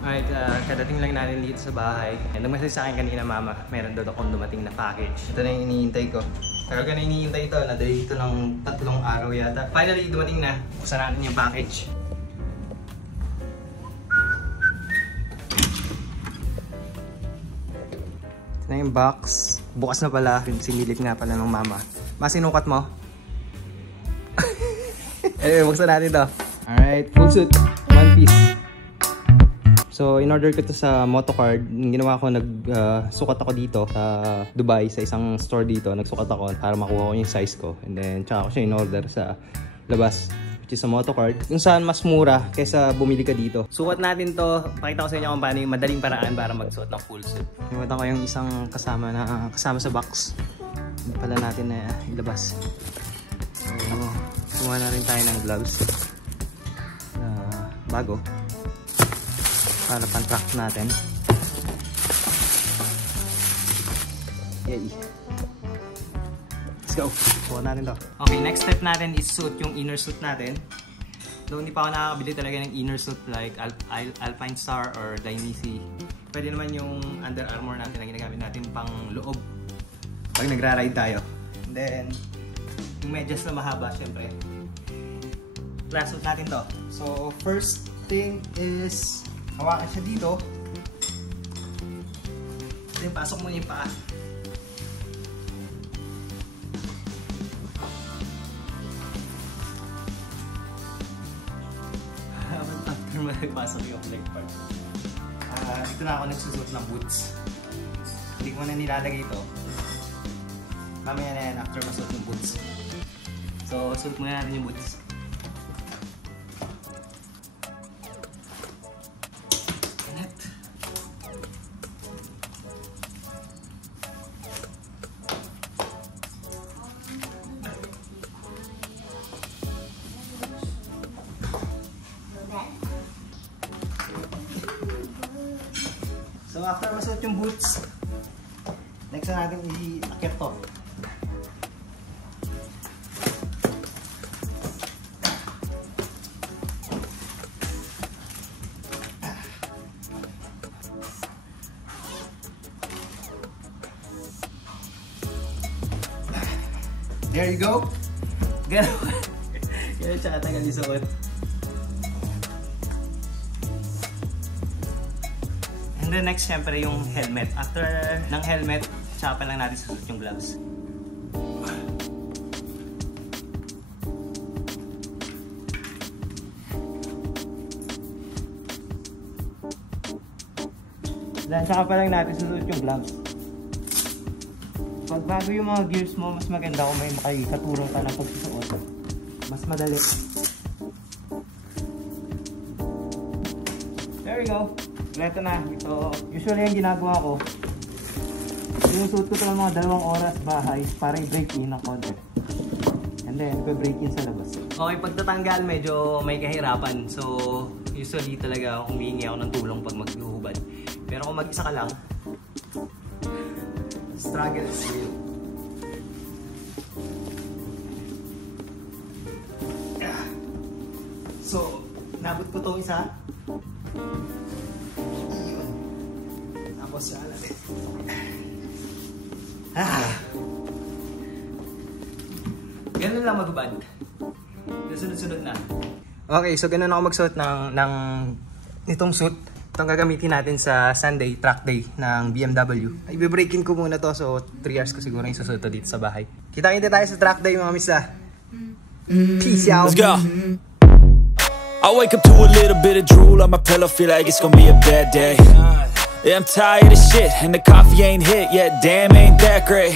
Alright, kadating lang natin dito sa bahay. Nag-message sa akin kanina mama, meron doon akong dumating na package. Ito na yung iniintay ko. Tagal ka na iniintay ito, na-delay ito ng 3 araw yata. Finally, dumating na. Buksan natin yung package. Ito na yung box. Bukas na pala, sinilip nga pala ng mama. Masinukat mo? Anyway, buksan natin ito. Alright, full suit, 1 piece. So, in-order ko ito sa Motocard. Ginawa ko, nagsukat ako dito sa Dubai, sa isang store dito. Nagsukat ako para makuha ko yung size ko. And then, tsaka ko siya in-order sa labas, which is sa Motocard. Kung saan mas mura kaysa bumili ka dito. Sukat natin to. Pakita ko sa inyo kung paano yung madaling paraan para magsuot ng full suit. Nimutan ko yung isang kasama sa box. Hindi pala natin na ilabas. So, kumuha na rin tayo ng gloves. Bago. Para pan-track natin. Yay! Let's go! Suot natin to. Okay, next step natin is suit yung inner suit natin. Though hindi pa ako nakakabili talaga ng inner suit like Alpine Star or Dainese. Pwede naman yung Under Armour natin na ginagamit natin pang loob pag nagra-ride tayo. And then, yung medyas na mahaba, syempre. Last suit natin to. So, first thing is hawakan siya dito. Then pasok mo yung paa. After magpasok yung leg part. Dito na ako nagsusuot ng boots. Hindi ko na nilalagay ito. Mamaya na yan after masuot yung boots. So, suot muna natin yung boots. So after masuot yung boots, next na natin i-akit to. There you go. Ganun siya katagal isuot. And then next, syempre yung helmet. After ng helmet, tsaka pa lang natin susuot yung gloves. Then tsaka pa lang natin susuot yung gloves. Pag bago yung mga gears mo, mas maganda kung may makikatulong ka ng pagsusuot. Mas madali. There we go. Ito na. Ito, usually yung ginagawa ko, sinusuot ko ito ng mga 2 oras bahay para i-break in ng konti. And then, i-break in sa labas. Okay, pagtatanggal medyo may kahirapan. So, usually talaga humihingi ako ng tulong pag maghuhubad. Pero kung mag-isa ka lang, struggle is real. So, nabot ko itong isa. Tapos siya natin. Ganun lang maghubad. Sunod-sunod na. Okay, so ganun ako magsuot ng nitong suit. Itong gagamitin natin sa Sunday, track day ng BMW. Ibe-break-in ko muna to, so 3 hours ko siguro yung susuot dito sa bahay. Kita-kita tayo sa track day mga misa. Peace out! Let's go! I wake up to a little bit of drool on my pillow, feel like it's gonna be a bad day. Yeah, I'm tired of shit, and the coffee ain't hit yet, damn ain't that great.